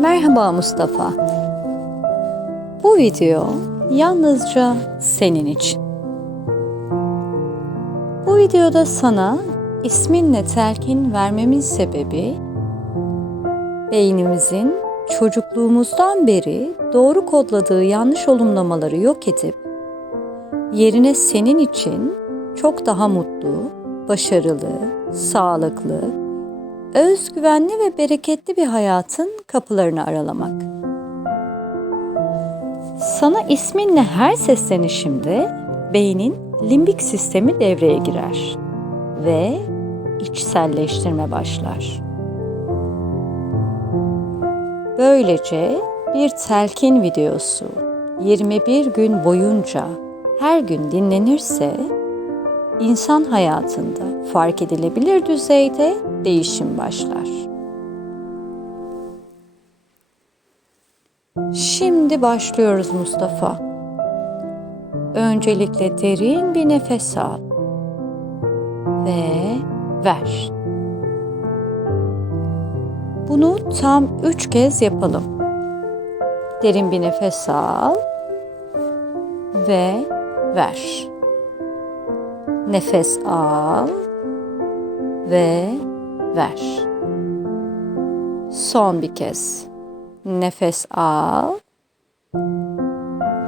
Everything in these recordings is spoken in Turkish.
Merhaba Mustafa. Bu video yalnızca senin için. Bu videoda sana isminle telkin vermemin sebebi beynimizin çocukluğumuzdan beri doğru kodladığı yanlış olumlamaları yok edip yerine senin için çok daha mutlu, başarılı, sağlıklı, özgüvenli ve bereketli bir hayatın kapılarını aralamak. Sana isminle her seslenişimde beynin limbik sistemi devreye girer ve içselleştirme başlar. Böylece bir telkin videosu 21 gün boyunca her gün dinlenirse insan hayatında fark edilebilir düzeyde değişim başlar. Şimdi başlıyoruz Mustafa. Öncelikle derin bir nefes al ve ver. Bunu tam üç kez yapalım. Derin bir nefes al ve ver. Nefes al ve ver. Son bir kez. Nefes al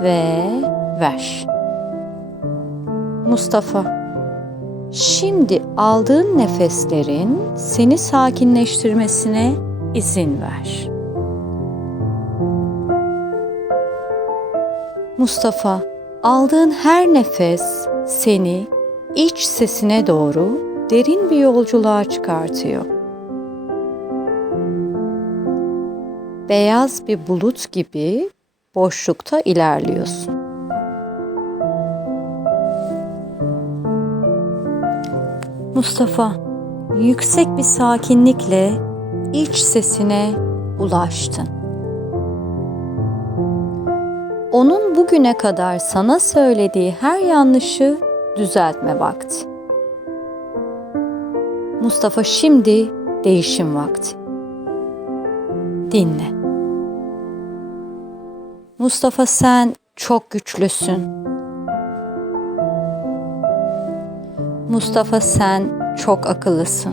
ve ver. Mustafa, şimdi aldığın nefeslerin seni sakinleştirmesine izin ver. Mustafa, aldığın her nefes seni iç sesine doğru derin bir yolculuğa çıkartıyor. Beyaz bir bulut gibi boşlukta ilerliyorsun. Mustafa, yüksek bir sakinlikle iç sesine ulaştın. Onun bugüne kadar sana söylediği her yanlışı düzeltme vakti. Mustafa şimdi değişim vakti. Dinle. Mustafa sen çok güçlüsün. Mustafa sen çok akıllısın.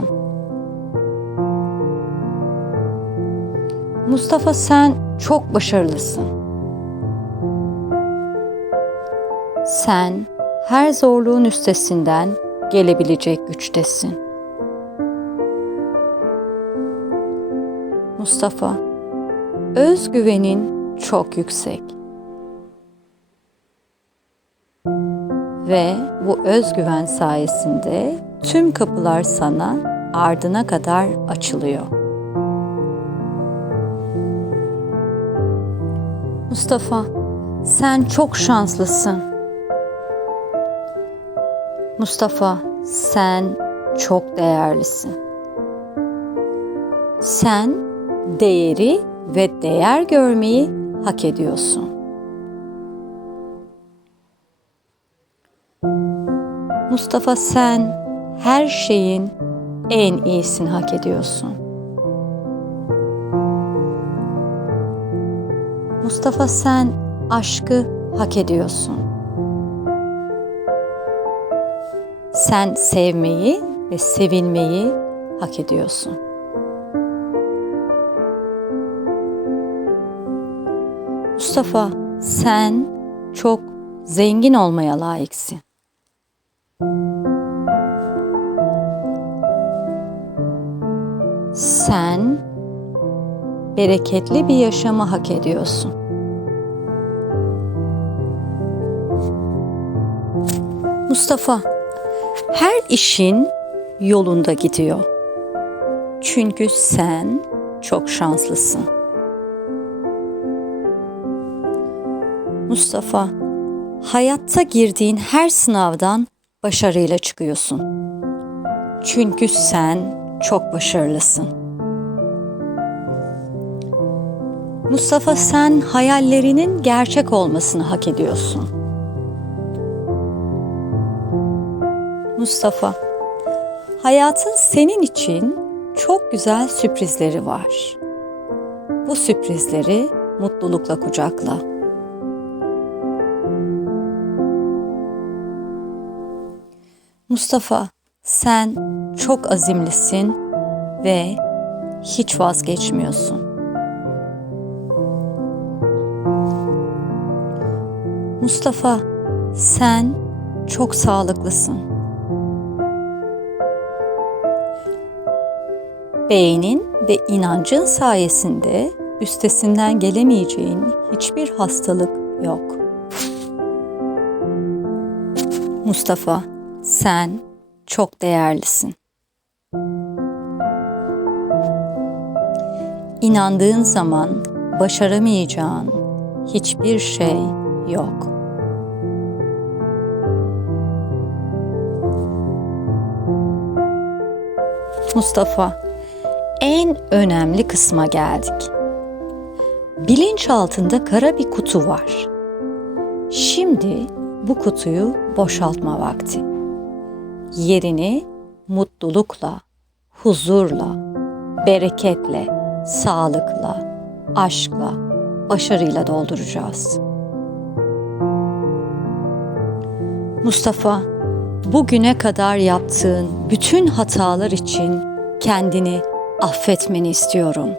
Mustafa sen çok başarılısın. Sen her zorluğun üstesinden gelebilecek güçtesin. Mustafa, özgüvenin çok yüksek. Ve bu özgüven sayesinde tüm kapılar sana ardına kadar açılıyor. Mustafa, sen çok şanslısın. Mustafa, sen çok değerlisin. Sen değeri ve değer görmeyi hak ediyorsun. Mustafa sen her şeyin en iyisini hak ediyorsun. Mustafa sen aşkı hak ediyorsun. Sen sevmeyi ve sevilmeyi hak ediyorsun. Mustafa, sen çok zengin olmaya layıksın. Sen bereketli bir yaşamı hak ediyorsun. Mustafa, her işin yolunda gidiyor. Çünkü sen çok şanslısın. Mustafa, hayatta girdiğin her sınavdan başarıyla çıkıyorsun. Çünkü sen çok başarılısın. Mustafa sen hayallerinin gerçek olmasını hak ediyorsun. Mustafa, hayatın senin için çok güzel sürprizleri var. Bu sürprizleri mutlulukla kucakla. Mustafa, sen çok azimlisin ve hiç vazgeçmiyorsun. Mustafa, sen çok sağlıklısın. Beynin ve inancın sayesinde üstesinden gelemeyeceğin hiçbir hastalık yok. Mustafa, sen çok değerlisin. İnandığın zaman başaramayacağın hiçbir şey yok. Mustafa, en önemli kısma geldik. Bilinç altında kara bir kutu var. Şimdi bu kutuyu boşaltma vakti. Yerini mutlulukla, huzurla, bereketle, sağlıkla, aşkla, başarıyla dolduracağız. Mustafa, bugüne kadar yaptığın bütün hatalar için kendini affetmeni istiyorum.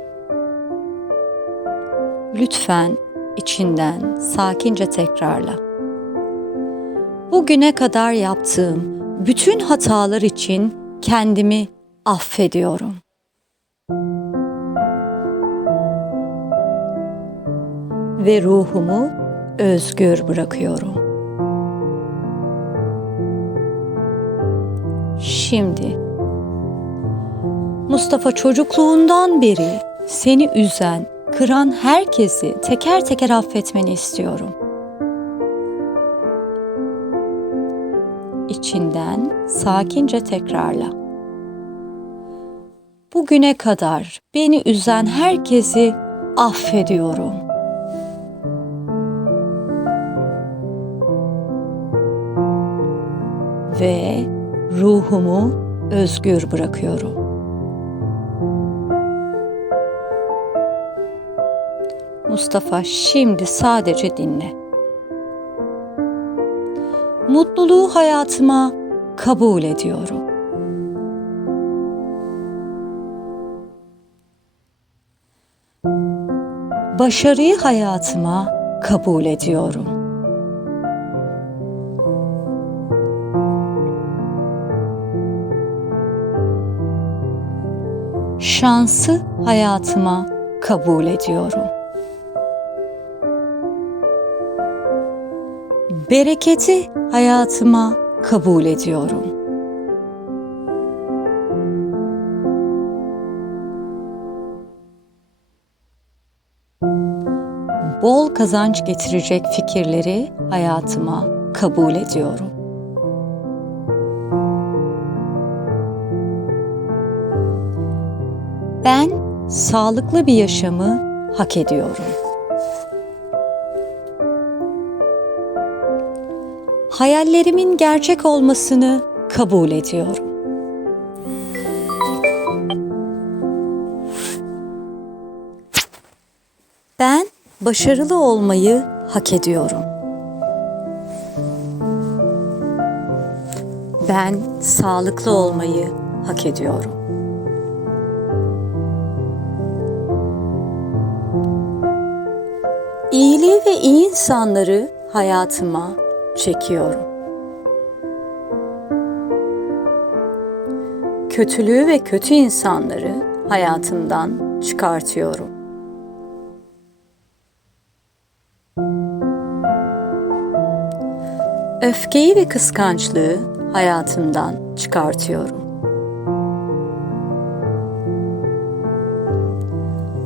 Lütfen içinden sakince tekrarla. Bugüne kadar yaptığım bütün hatalar için kendimi affediyorum. Ve ruhumu özgür bırakıyorum. Şimdi Mustafa çocukluğundan beri seni üzen, kıran herkesi teker teker affetmeni istiyorum. İçinden sakince tekrarla. Bugüne kadar beni üzen herkesi affediyorum. Ve ruhumu özgür bırakıyorum. Mustafa şimdi sadece dinle. Mutluluğu hayatıma kabul ediyorum. Başarıyı hayatıma kabul ediyorum. Şansı hayatıma kabul ediyorum. Bereketi hayatıma kabul ediyorum. Bol kazanç getirecek fikirleri hayatıma kabul ediyorum. Ben sağlıklı bir yaşamı hak ediyorum. Hayallerimin gerçek olmasını kabul ediyorum. Ben başarılı olmayı hak ediyorum. Ben sağlıklı olmayı hak ediyorum. İyiliği ve iyi insanları hayatıma çekiyorum. Kötülüğü ve kötü insanları hayatımdan çıkartıyorum. Öfkeyi ve kıskançlığı hayatımdan çıkartıyorum.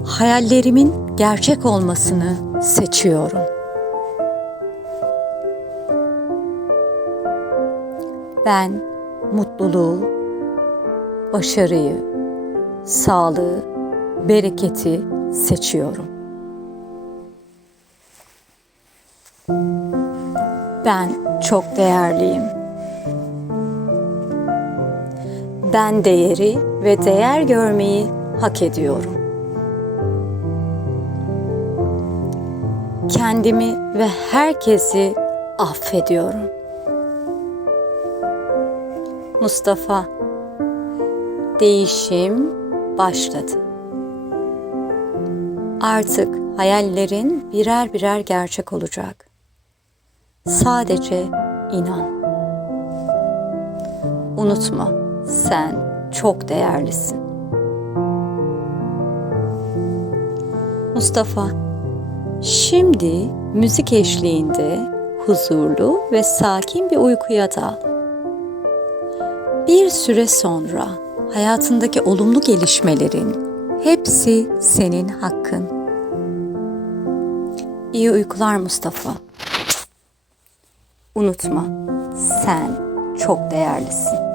Hayallerimin gerçek olmasını seçiyorum. Ben mutluluğu, başarıyı, sağlığı, bereketi seçiyorum. Ben çok değerliyim. Ben değeri ve değer görmeyi hak ediyorum. kendimi ve herkesi affediyorum. Mustafa Değişim başladı. Artık hayallerin birer birer gerçek olacak. Sadece inan. Unutma, sen çok değerlisin. Mustafa, şimdi müzik eşliğinde huzurlu ve sakin bir uykuya dal. Bir süre sonra hayatındaki olumlu gelişmelerin hepsi senin hakkın. İyi uykular Mustafa. Unutma, sen çok değerlisin.